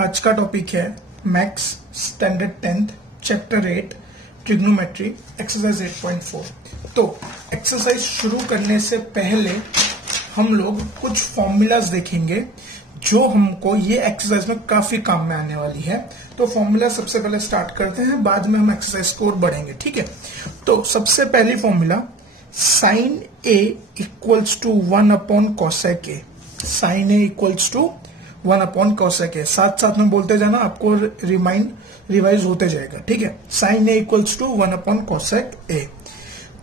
आज का टॉपिक है maths standard 10th chapter 8 trigonometry exercise 8.4। तो एक्सरसाइज शुरू करने से पहले हम लोग कुछ फॉर्मूलाज देखेंगे जो हमको ये एक्सरसाइज में काफी काम में आने वाली है। तो फॉर्मूला सबसे पहले स्टार्ट करते हैं, बाद में हम एक्सरसाइज को और बढ़ेंगे, ठीक है। तो सबसे पहली formula sine A equals to 1 upon cosec A. Sine A equals to 1 upon cosec A, साथ साथ में बोलते जाना, आपको रिवाइज होते जाएगा, ठीक है। Sine A equals to 1 upon cosec A.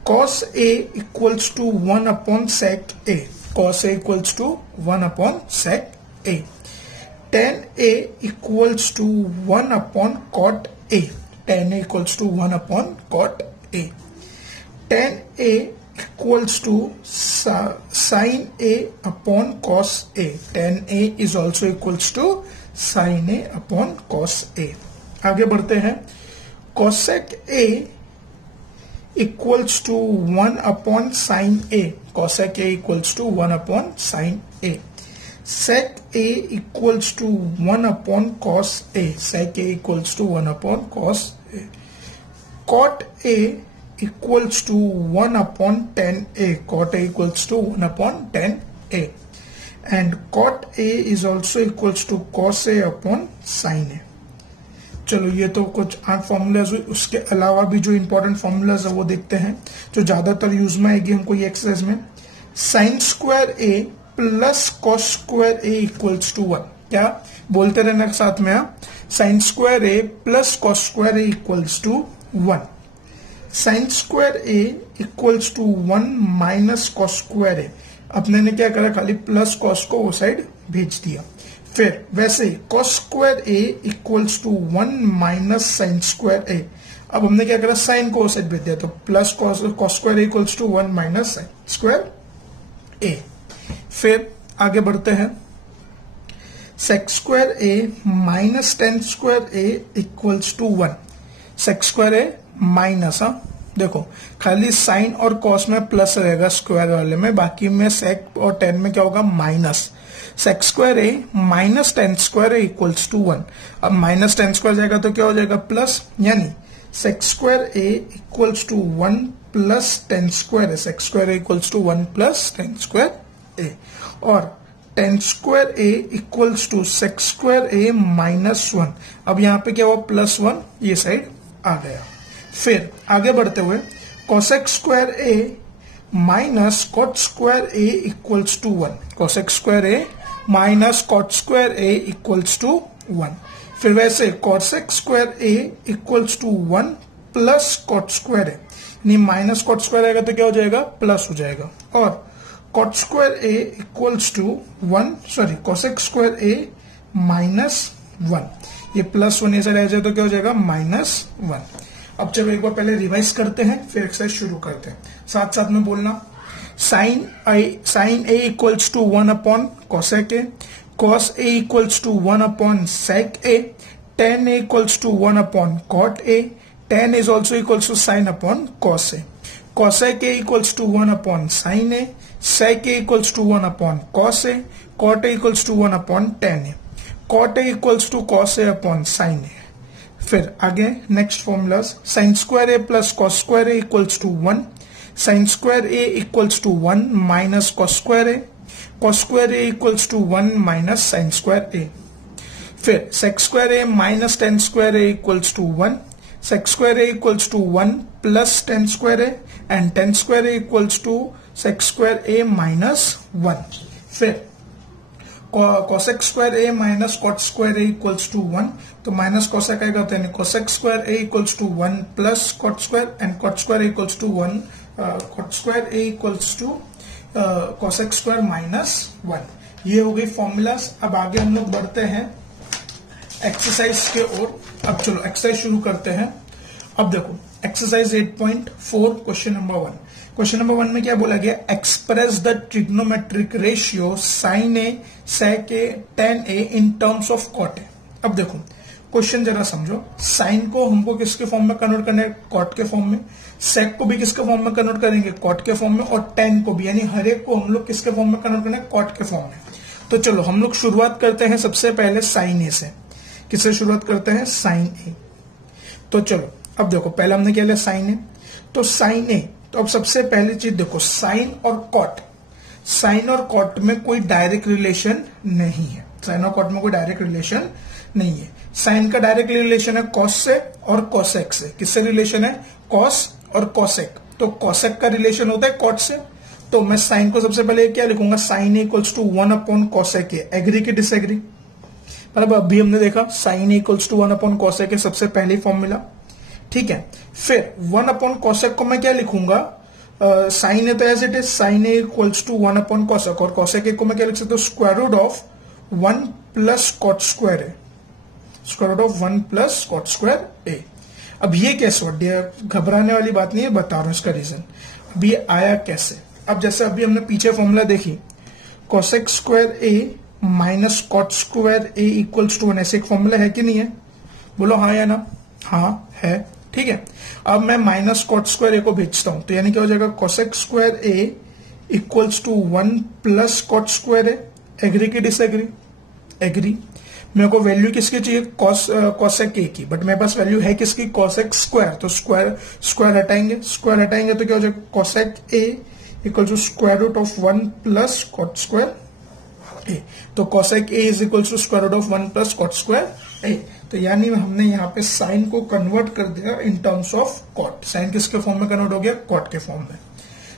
Cos A equals to 1 upon sec A. Cos A equals to 1 upon sec A. tan a equals to 1 upon cot A. tan a equals to 1 upon cot A. tan a equals to sin a upon cos a. tan a is also equals to sin a upon cos a. आगे बढ़ते हैं। cosec a equals to 1 upon sin a. cosec a equals to 1 upon sin a. sec a equals to 1 upon cos a. sec a equals to 1 upon cos a. cot a equals to 1 upon tan a. cot a equals to 1 upon tan a. and cot a is also equals to cos a upon sin a. चलो ये तो कुछ 8 formulas हुए। उसके अलावा भी जो important formulas है वो देखते हैं जो ज्यादातर यूज में आएगी हमको ये एक्सरसाइज में। Sine square A plus cos square A equals to 1। क्या बोलते रहना साथ में, sine square A plus cos square A equals to 1। Sine square A equals to 1 minus cos square A. अपने ने क्या करा, खाली प्लस कॉस को वो साइड भेज दिया। फिर वैसे ही cos square A equals to 1 minus sine square A. अब हमने क्या करा, साइन को वो साइड भेज दिया, तो plus cos square equals to 1 minus sine square A. फिर आगे बढ़ते हैं। Sec square A minus tan square A equals to 1। Sec square A minus, देखो खाली साइन और कॉस में प्लस रहेगा स्क्वायर वाले में, बाकी में सेक और टेन में क्या होगा, minus. Sec square A minus tan square A equals to 1। अब माइनस टेन स्क्वायर जाएगा तो क्या हो जाएगा, प्लस, यानी sec square A equals to 1 plus tan square A. Sec square A equals to 1 plus tan square A. और tan square A equals to sec square A minus 1। अब यहाँ पे क्या हुआ, प्लस 1 ये साइड आ गया। फिर आगे बढ़ते हुए cosec square A minus cot square A equals to 1। Cosec square A minus cot square A equals to 1। फिर वैसे cosec square A equals to 1 plus cot square A, यानी माइनस कॉट स्क्वायर आएगा तो क्या हो जाएगा, प्लस हो जाएगा। और cot square A equals to 1, sorry cosec square A minus 1। ये प्लस 1 ऐसा रह जाए तो क्या हो जाएगा, माइनस 1। अब चलो एक बार पहले रिवाइज करते हैं, फिर एक्सरसाइज शुरू करते हैं। साथ साथ में बोलना। Sine A equals to 1 upon cosec A. Cos A equals to 1 upon sec A. Tan A equals to 1 upon cot A. Tan is also equals to sine upon cos A. Cosec A equals to 1 upon sine A. Sec A equals to 1 upon cos A. Cot A equals to 1 upon tan A. Cot A equals to cos A upon sine ए। फिर आगे next formulas. Sine square A plus cos square A equals to 1। Sine square A equals to 1 minus cos square A. Cos square A equals to 1 minus sine square A. फिर sec square A minus tan square A equals to 1। Sec square A equals to 1 plus tan square A. And tan square A equals to sec square A minus 1। फिर cosec square A minus cot square A equals to 1, तो minus cosec आएगा, तो यानी cosec square A equals to 1 plus cot square, and cot square equals to 1, cot square A equals to cosec square minus 1। ये हो गई formulas. अब आगे हम लोग बढ़ते हैं एक्सरसाइज के ओर। अब चलो एक्सरसाइज शुरू करते हैं। अब देखो exercise 8.4 question number 1। Question number 1 में क्या बोला गया, express the trigonometric ratio sine A sec A tan A in terms of cot A. अब देखो क्वेश्चन जरा समझो। साइन को हमको किसके फॉर्म में कन्वर्ट करना है, कॉट के फॉर्म में। सेक को भी किसके फॉर्म में कन्वर्ट करेंगे, कॉट के फॉर्म में। और टेन को भी, यानी हर एक को हम लोग किसके फॉर्म में कन्वर्ट करना है, कॉट के फॉर्म में। तो चलो हम लोग शुरुआत करते हैं सबसे पहले साइन ए से। किससे शुरुआत करते हैं, साइन ए। तो चलो अब देखो पहले हमने क्या लिया, साइन ए। तो साइन ए, तो अब सबसे पहली चीज देखो, साइन और कॉट, साइन और कॉट में कोई डायरेक्ट रिलेशन नहीं है, साइन और कॉट में कोई डायरेक्ट रिलेशन नहीं है। साइन का डायरेक्ट रिलेशन है कॉस से और कोसेक से। किससे रिलेशन है, कॉस और कोसेक। तो कोसेक का रिलेशन होता है कॉट से। तो मैं साइन को सबसे पहले क्या लिखूंगा, sine equals to 1 upon cosec A. Agree की डिसएग्री, मतलब अभी हमने देखा sine equals to 1 upon cosec A सबसे पहली फॉर्मूला, ठीक है। फिर 1 अपॉन कोसेक को मैं क्या लिखूंगा, साइन ए तो as it is, sine A equals to 1 upon cosec, और कोसेक ए को मैं क्या लिख सकता हूँ, square root of 1 plus cot square A, square root of 1 plus cot square A. अब ये कैसे हो, घबराने वाली बात नहीं है, बता रहा हूं इसका रीजन। अब ये आया कैसे, अब जैसे अभी हमने पीछे फॉर्मूला देखी, cosec square A minus cot square A equals to 1, ऐसे एक फॉर्मूला है कि नहीं है, बोलो हाँ या ना, हाँ है, ठीक है। अब मैं माइनस कॉट स्क्वायर ए को भेजता हूं, तो यानी क्या हो जाएगा, cosec square A equals to 1 plus cot square A. Agree की डिसएग्री, एग्री। मेरे को वैल्यू किसकी चाहिए, कोसेक ए की, बट मेरे पास वैल्यू है किसकी, कोसेक स्क्वायर। तो स्क्वायर हटाएंगे, स्क्वायर हटाएंगे तो क्या हो जाएगा, cosec A equal to square root of 1 plus cot square A. तो cosec A is equal to square root of 1 plus cot square A. तो यानी हमने यहाँ पे साइन को कन्वर्ट कर दिया in terms of cot. Sine किसके फॉर्म में कन्वर्ट हो गया, कॉट के फॉर्म में।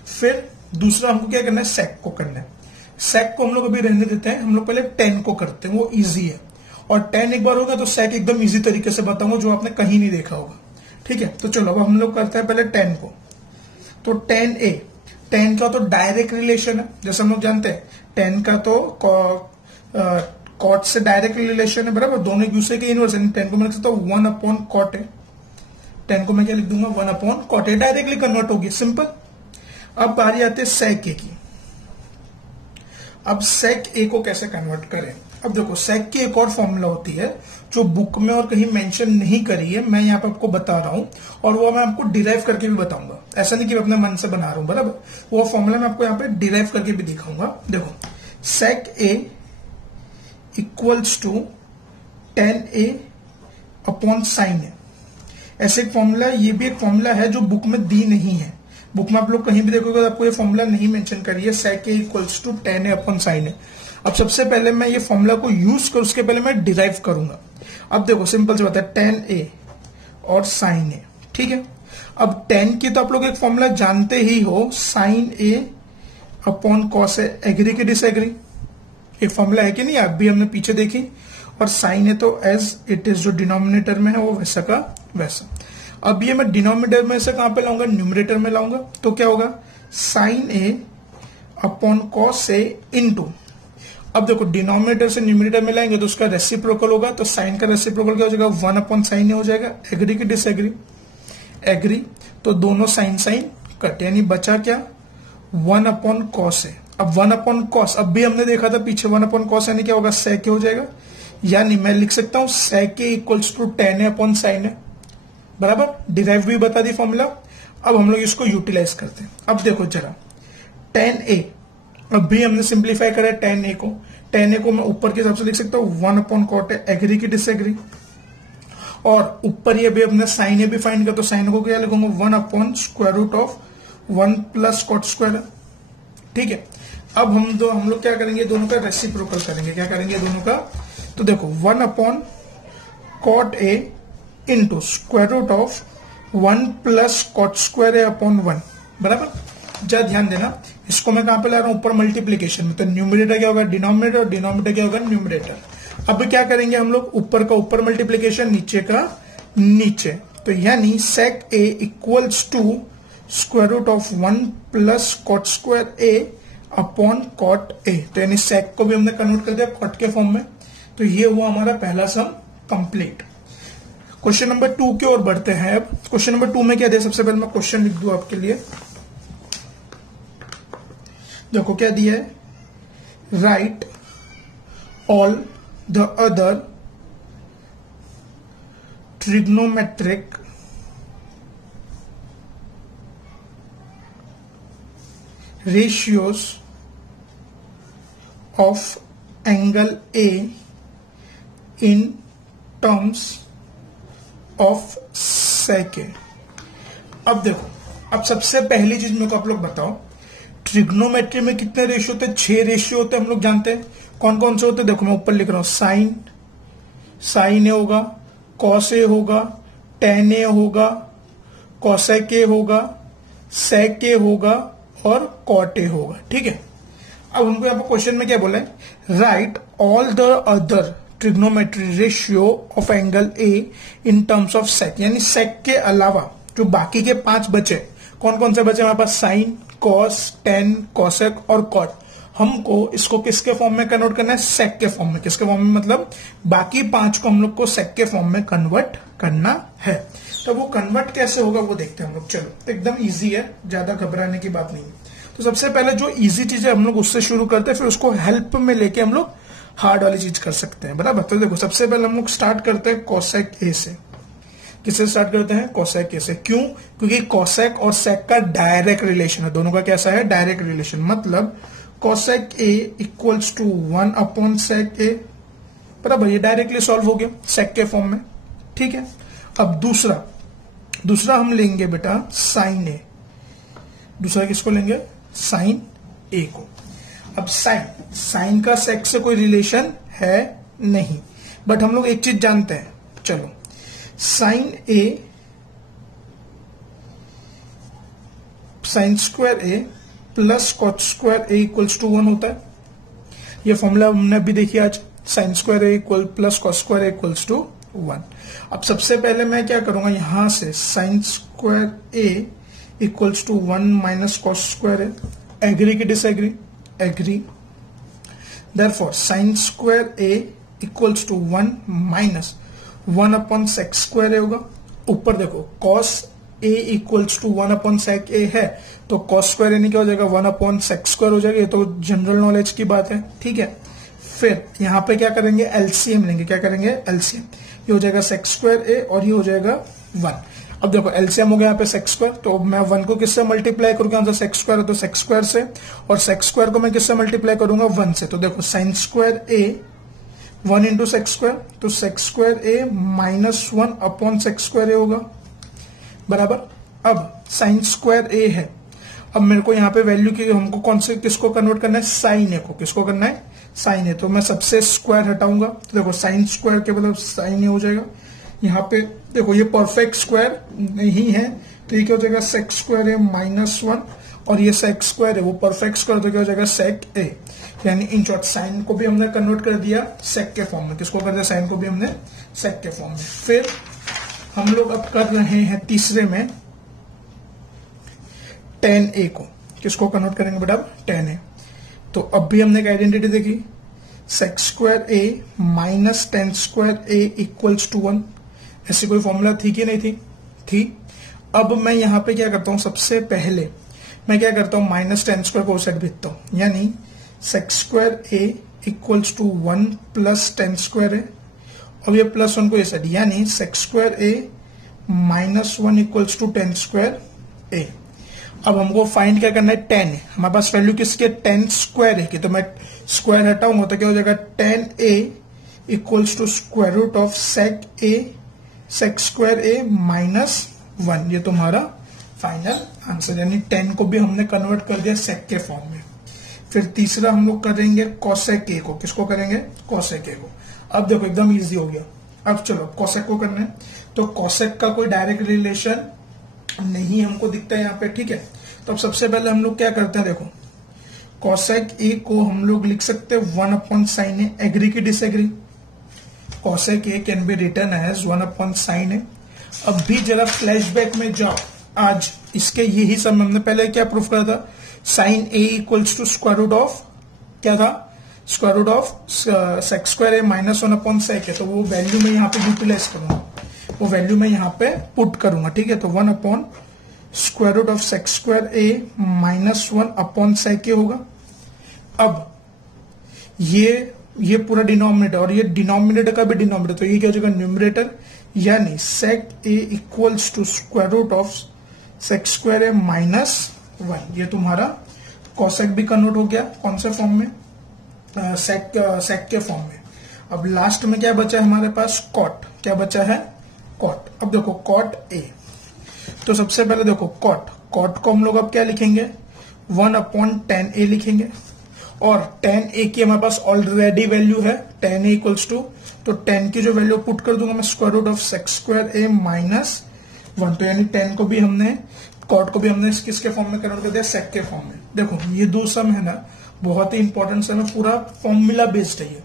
फिर दूसरा हमको क्या करना है, सेक को करना है। सेक को हम लोग अभी रहने देते हैं, हम लोग पहले टेन को करते हैं, वो इजी है। और 10 एक बार होगा तो सेक एकदम इजी तरीके से बताऊंगा, जो आपने कहीं नहीं देखा होगा, ठीक है। तो चलो अब हम लोग करते हैं पहले 10 को। तो 10a, 10 का तो डायरेक्ट रिलेशन है, जैसे हम लोग जानते हैं 10 का तो कॉट से डायरेक्ट रिलेशन है, बराबर, दोनों एक दूसरे के इनवर्स है। 10 को मैं लिख सकता हूँ 1 अपॉन कॉट ए। 10 को मैं क्या लिख दूंगा, 1 upon cot A, directly convert होगी, सिंपल। अब बारी आती है सेक ए की। अब सेक ए को कैसे कन्वर्ट करें, अब देखो सेक की एक और फॉर्मूला होती है जो बुक में और कहीं मेंशन नहीं करी है, मैं यहाँ पे आपको बता रहा हूं, और वो मैं आपको डिराइव करके भी बताऊंगा। ऐसा नहीं कि मैं अपने मन से बना रहा हूं, बराबर, वो फॉर्मूला मैं आपको यहाँ पे डिराइव करके भी दिखाऊंगा। देखो sec A equals to 10a upon sine A, ऐसे एक फॉर्मूला, ये भी एक फॉर्मूला है जो बुक में दी नहीं है। बुक में आप लोग कहीं भी देखोगे तो आपको ये फॉर्मूला नहीं मेंशन करी है, sec A equals to 10a upon sine A. अब सबसे पहले मैं ये फॉर्मूला को यूज कर, उसके पहले मैं डिराइव करूंगा। अब देखो सिंपल से बात है, 10a और साइन ए, ठीक है। अब 10 की तो आप लोग एक फॉर्मूला जानते ही हो, sign A upon cos A. Agree की डिसएग्री, एक फॉर्मूला है कि नहीं, आप भी हमने पीछे देखी। और साइन ए तो एज इट इज, जो डिनोमिनेटर में है वो वैसा का वैसा। अब ये मैं डिनोमिनेटर में से कहां पे लाऊंगा, न्यूमरेटर में लाऊंगा। तो क्या होगा, sine A upon cos A into, अब देखो डिनोमिनेटर से न्यूमरेटर में लाएंगे तो उसका रेसिप्रोकल होगा, तो साइन का रेसिप्रोकल क्या हो जाएगा, 1 अपॉन साइन ए हो जाएगा। एग्री की डिसएग्री, एग्री। तो दोनों साइन साइन कट, यानी बचा क्या, 1 अपॉन कॉस ए। अब 1 अपॉन कॉस, अब भी हमने देखा था पीछे, 1 अपॉन कॉस यानी क्या होगा, सेक ए हो जाएगा। यानी मैं लिख सकता हूं sec A equals to 10a upon sine A, बराबर। डिराइव भी बता दी फॉर्मूला। अब हम लोग इसको यूटिलाइज करते हैं। अब देखो जरा 10a, अब भी हमने सिंप्लीफाई करा है 10a को। 10a को मैं ऊपर के हिसाब से लिख सकता हूँ 1 अपॉन कॉट ए। एग्री की डिसएग्री, और ऊपर ये भी अपने साइन ए भी फाइंड कर, तो साइन को क्या लिखूंगा, 1 upon square root of 1 plus cot square, ठीक है। अब हम लोग क्या करेंगे, दोनों का रेसिप्रोकल करेंगे। क्या करेंगे दोनों का, तो देखो 1 upon cot A into square root of 1 plus cot square A upon 1, बराबर। जरा ध्यान देना, इसको मैं कहां पे ला रहा हूं, ऊपर मल्टीप्लीकेशन में। तो न्यूमरेटर क्या होगा, डिनोमिनेटर, और डिनोमिनेटर क्या होगा, न्यूमरेटर। अब क्या करेंगे हम लोग, ऊपर का ऊपर मल्टीप्लीकेशन, नीचे का नीचे। तो यानी sec A equals to square root of 1 plus cot square A upon cot A. तो यानी सेक को भी हमने कन्वर्ट कर दिया कॉट के फॉर्म में। तो ये हुआ हमारा पहला सम कंप्लीट। क्वेश्चन नंबर 2 की ओर बढ़ते हैं। अब क्वेश्चन नंबर 2 में क्या दिया, सबसे पहले मैं क्वेश्चन लिख दूं आपके लिए। देखो क्या दिया है, write all the other trigonometric ratios of angle A in terms of sec A. अब देखो, अब सबसे पहली चीज मेरे को आप लोग बताओ, ट्रिग्नोमेट्री में कितने रेशियो होते हैं? 6 रेशियो होते हैं, हम लोग जानते हैं। कौन कौन से होते हैं? देखो मैं ऊपर लिख रहा हूं, साइन ए होगा, कॉस ए होगा, टेन ए होगा, कॉसेक ए होगा, सेक ए होगा और कॉट ए होगा। ठीक है, अब हमको यहाँ पर क्वेश्चन में क्या बोला है? Write all the other trigonometry ratio of angle A in terms of sec, यानी सेक के अलावा जो बाकी के 5 बचे, कौन कौन से बचे हमारे पास? साइन, कॉस, टेन, कॉसेक और कॉट। हमको इसको किसके फॉर्म में कन्वर्ट करना है? सेक के फॉर्म में। किसके फॉर्म में? मतलब बाकी 5 को हम लोग को सेक के फॉर्म में कन्वर्ट करना है। तो वो कन्वर्ट कैसे होगा वो देखते हैं हम लोग। चलो, एकदम इजी है, ज्यादा घबराने की बात नहीं है। तो सबसे पहले जो इजी चीज है हम लोग उससे शुरू करते हैं, फिर उसको हेल्प में लेके हम लोग हार्ड वाली चीज कर सकते हैं, बराबर। तो देखो, सबसे पहले हम लोग स्टार्ट करते हैं कोसेक ए से। किससे स्टार्ट करते हैं? कोसेक ए से। क्यों? क्योंकि कोसेक और सेक का डायरेक्ट रिलेशन है, दोनों का कैसा है? Direct relation. मतलब cosec A equals to 1 upon sec A, बराबर। ये डायरेक्टली सॉल्व हो गया सेक के फॉर्म में। ठीक है, अब दूसरा हम लेंगे बेटा साइन ए। दूसरा किसको लेंगे? साइन ए को। अब साइन का सेक से कोई रिलेशन है नहीं, बट हम लोग एक चीज जानते हैं। चलो, sine square A plus cot square A equals to 1 होता है। ये फॉर्मूला हमने अभी देखी आज, sine square A equal plus cot square A equals to 1। अब सबसे पहले मैं क्या करूंगा, यहां से sine square A equals to 1 minus cos square A. Agree की disagree? Agree. Therefore sine square A equals to 1 minus 1 upon sec square A होगा। ऊपर देखो, cos A equals to 1 upon sec A है, तो कॉस स्क्वायर यानी क्या हो जाएगा? 1 अपॉन सेक स्क्वायर हो जाएगा। ये तो जनरल नॉलेज की बात है। ठीक है, फिर यहां पे क्या करेंगे? एलसीएम लेंगे। क्या करेंगे? एलसीएम। ये हो जाएगा सेक स्क्वायर ए और ये हो जाएगा 1। अब देखो, एलसीएम हो गया यहाँ पे सेक स्क्वायर, तो मैं 1 को किससे मल्टीप्लाई करूंगा? आंसर सेक स्क्वायर है तो सेक स्क्वायर से, और सेक स्क्वायर को मैं किससे मल्टीप्लाई करूंगा? 1 से। तो देखो, साइन स्क्वायर ए 1 इंटू सेक स्क्वायर, तो सेक square A minus 1 upon sec square A होगा, बराबर। अब साइन स्क्वायर ए है, अब मेरे को यहाँ पे वैल्यू की हमको कौन से किसको कन्वर्ट करना है? साइन ए को। किसको करना है? Sine A. तो मैं सबसे स्क्वायर हटाऊंगा, तो देखो साइन स्क्वायर के मतलब साइन ए हो जाएगा। यहाँ पे देखो, ये परफेक्ट स्क्वायर नहीं है, तो ये क्या हो जाएगा? सेक स्क्वायर ए माइनस 1, और ये सेक स्क्वायर है वो परफेक्ट स्क्वायर, तो क्या हो जाएगा? सेक ए। यानी इन शॉर्ट साइन को भी हमने कन्वर्ट कर दिया सेक के फॉर्म में। किसको कर दिया? साइन को भी हमने सेक के फॉर्म में। फिर हम लोग अब कर रहे हैं तीसरे में टेन ए को। किसको कन्वर्ट करेंगे बेटा? Tan A. तो अब भी हमने एक आइडेंटिटी देखी, sec square A minus tan square A equals to 1। ऐसी कोई फॉर्मूला थी कि नहीं थी? थी। अब मैं यहां पे क्या करता हूं, सबसे पहले मैं क्या करता हूं, माइनस टेन स्क्वायर को साइड भेजता हूं, यानी sec square A equals to 1 plus tan square A. अब ये प्लस 1 को ये साइड, यानी sec square A minus 1 equals to tan square A. अब हमको फाइंड क्या करना है? 10 है हमारे पास। वैल्यू किसकी है? 10 स्क्वायर है की, तो मैं स्क्वायर हटाऊंगा तो क्या हो जाएगा? 10a equals to square root of sec A sec square A minus 1। ये तुम्हारा फाइनल आंसर, यानी 10 को भी हमने कन्वर्ट कर दिया सेक के फॉर्म में। फिर तीसरा हम लोग करेंगे कोसेक ए को। किसको करेंगे? कोसेक ए को। अब देखो, एकदम इजी हो गया। अब चलो कोसेक को करना है, तो कोसेक का कोई डायरेक्ट रिलेशन नहीं हमको दिखता है यहाँ पे। ठीक है, तो अब सबसे पहले हम लोग क्या करते हैं, देखो कोसेक ए को हम लोग लिख सकते हैं 1 अपॉन साइन ए। एग्री की disagree? Cosec A can be written as 1 upon sine A. अब भी जरा फ्लैशबैक में जाओ, आज इसके यही सब हमने पहले क्या प्रूफ करा था? Sine A equals to square root of क्या था? Square root of sec square A minus 1 upon sec है। तो वो वैल्यू में यहाँ पे यूटिलाइज करूंगा, वो वैल्यू मैं यहाँ पे पुट करूंगा। ठीक है, तो 1 upon square root of sec square A minus 1 upon sec A होगा। अब ये पूरा डिनोमिनेटर और ये डिनोमिनेटर का भी डिनोमिनेटर, तो ये क्या हो जाएगा? न्यूमरेटर, यानी sec A equals to square root of sec square A minus 1। ये तुम्हारा कोसेक भी कन्वर्ट हो गया कौन से फॉर्म में? सेक के फॉर्म में। अब लास्ट में क्या बचा है हमारे पास? कॉट। क्या बचा है, कॉट। अब देखो कॉट ए, तो सबसे पहले देखो कॉट को हम लोग अब क्या लिखेंगे, 1/10A लिखेंगे, और 10A की हमारे पास ऑलरेडी वैल्यू है 10A इक्वल्स टू, तो 10 की जो वैल्यू पुट कर दूंगा मैं square root of sec square A minus 1, तो यानी 10 को भी हमने, कॉट को भी हमने किसके फॉर्म में कन्वर्ट कर दिया, सेक के फॉर्म में। देखो ये दो सम है ना, बहुत ही इंपॉर्टेंट सम है, पूरा फॉर्मूला बेस्ड है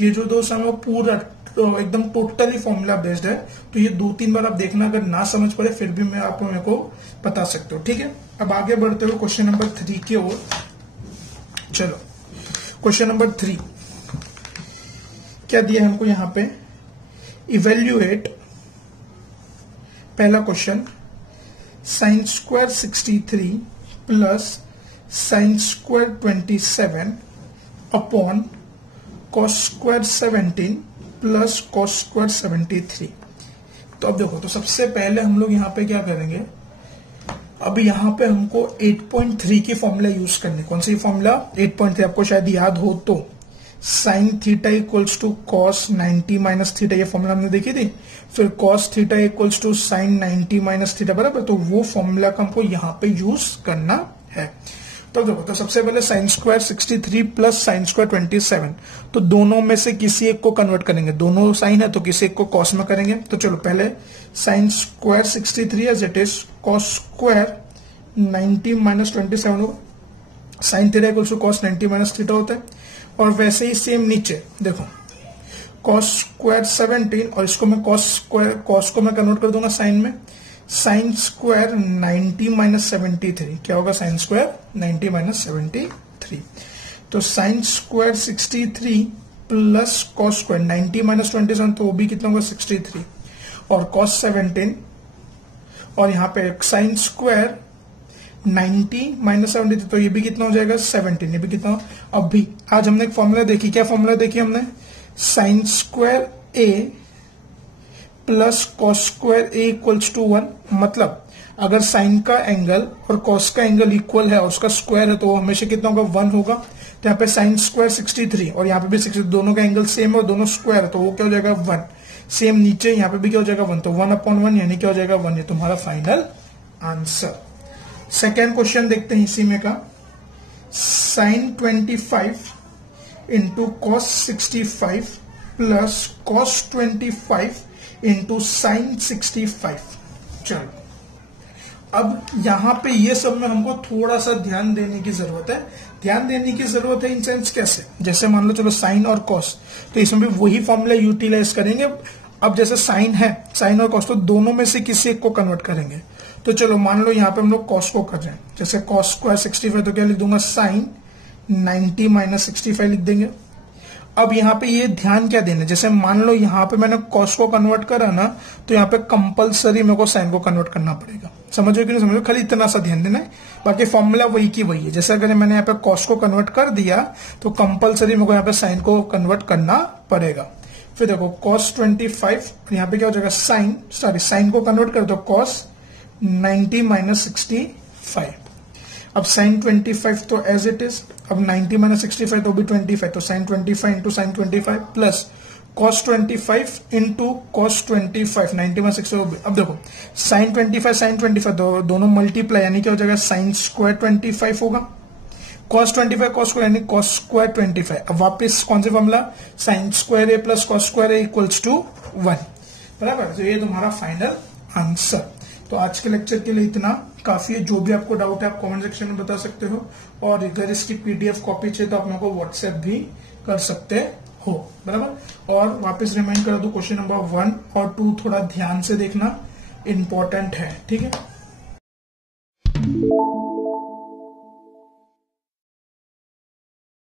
ये जो दो सम है पूरा तो एकदम टोटली फॉर्मूला बेस्ड है। तो ये 2-3 बार आप देखना, अगर ना समझ पड़े फिर भी मैं आप मेरे को बता सकते हो, ठीक है। अब आगे बढ़ते हुए क्वेश्चन नंबर 3 की ओर चलो। क्वेश्चन नंबर 3 क्या दिया हमको यहाँ पे, इवेल्युएट, पहला question, sign square 63 plus sine square 27 upon cos square 17 plus cos square 73। तो अब देखो, तो सबसे पहले हम लोग यहाँ पे क्या करेंगे, अब यहाँ पे हमको 8.3 की फॉर्मूला यूज करनी। कौन सी फॉर्मूला, 8.3, आपको शायद याद हो तो, sine theta equals to cos 90 minus theta, ये फॉर्मूला हमने देखी थी। फिर cos theta equals to sine 90 minus theta, बराबर। तो वो फॉर्मूला का हमको यहाँ पे यूज करना है। तो देखो, तो सबसे पहले sine square 63 plus sine square 27, तो दोनों में से किसी एक को कन्वर्ट करेंगे, दोनों साइन है तो किसी एक को कॉस में करेंगे। तो चलो पहले sine square 63 as it is, cos square 90 minus 27 होगा, sine theta equals to cos 90 minus theta होता है। और वैसे ही सेम नीचे देखो, कॉस स्क्वायर 17, और इसको मैं कॉस को मैं कन्वर्ट कर दूंगा साइन में, साइन स्क्वायर 90 माइनस 73, क्या होगा, साइन स्क्वायर 90 माइनस 73। तो sign square 63 plus cos square 90 minus 27, तो वो भी कितना होगा, 63, और कॉस 17, और यहाँ पे साइन स्क्वायर 90 माइनस 73, तो ये भी कितना हो जाएगा, 17, ये भी कितना। अब भी आज हमने एक फॉर्मूला देखी, क्या फॉर्मूला देखी हमने, sine square A plus cos square A equals to 1, मतलब अगर साइन का एंगल और कॉस का एंगल इक्वल है और उसका स्क्वायर है तो वो हमेशा कितना होगा, 1 होगा। तो यहाँ पे साइन स्क्वायर 63 और यहाँ पे भी 63, दोनों का एंगल सेम है और दोनों स्क्वायर है, तो वो क्या हो जाएगा, 1। सेम नीचे यहाँ पे भी क्या हो जाएगा, 1, तो 1/1 यानी क्या हो जाएगा, 1। ये तुम्हारा फाइनल आंसर। सेकेंड क्वेश्चन देखते हैं इसी में का, sine 25 into cos 65 plus cos 25 into sine 65। चलो अब यहां पे ये सब में हमको थोड़ा सा ध्यान देने की जरूरत है। ध्यान देने की जरूरत है इन सेंस कैसे, जैसे मान लो चलो साइन और कॉस, तो इसमें भी वही फॉर्मूला यूटिलाइज करेंगे। अब जैसे साइन है, साइन और कॉस, तो दोनों में से किसी एक को कन्वर्ट करेंगे। तो चलो मान लो यहाँ पे हम लोग कॉस को कर रहे हैं, जैसे कॉस स्क्वायर 65, तो क्या लिख दूंगा, साइन 90 माइनस 65 लिख देंगे। अब यहाँ पे ये ध्यान क्या देना, जैसे मान लो यहाँ पे मैंने कॉस को कन्वर्ट करा ना, तो यहाँ पे कंपलसरी मेरे को साइन को कन्वर्ट करना पड़ेगा। समझो कि नहीं समझो, खाली इतना सा ध्यान देना है, बाकी फॉर्मूला वही की वही है। जैसे अगर मैंने यहाँ पे कॉस को कन्वर्ट कर दिया तो कंपलसरी मेरे को यहाँ पे साइन को कन्वर्ट करना पड़ेगा। फिर देखो कॉस 25, यहाँ पे क्या हो जाएगा, साइन को कन्वर्ट कर दो, कॉस 90 माइनस 65। अब साइन 25 तो एज इट इज, अब 90 माइनस 65 तो भी 25, तो sine 25 into sine 25 plus cos 25 into cos 25, 90 minus 65। अब देखो साइन 25 दोनों मल्टीप्लाई, यानी क्या हो जाएगा, साइन स्क्वायर 25 होगा, कॉस 25 कॉस स्क्वायर यानी कॉस स्क्वायर 25। अब वापस कौन सा formula, sine square A plus cos square A equals to 1, बराबर। तो ये तुम्हारा फाइनल आंसर। तो आज के लेक्चर के लिए इतना काफी है। जो भी आपको डाउट है आप कमेंट सेक्शन में बता सकते हो, और अगर इसकी पीडीएफ कॉपी चाहिए तो आप मेरे को व्हाट्सएप भी कर सकते हो, बराबर। और वापस रिमाइंड कर दो, क्वेश्चन नंबर 1 और 2 थोड़ा ध्यान से देखना, इंपॉर्टेंट है, ठीक है।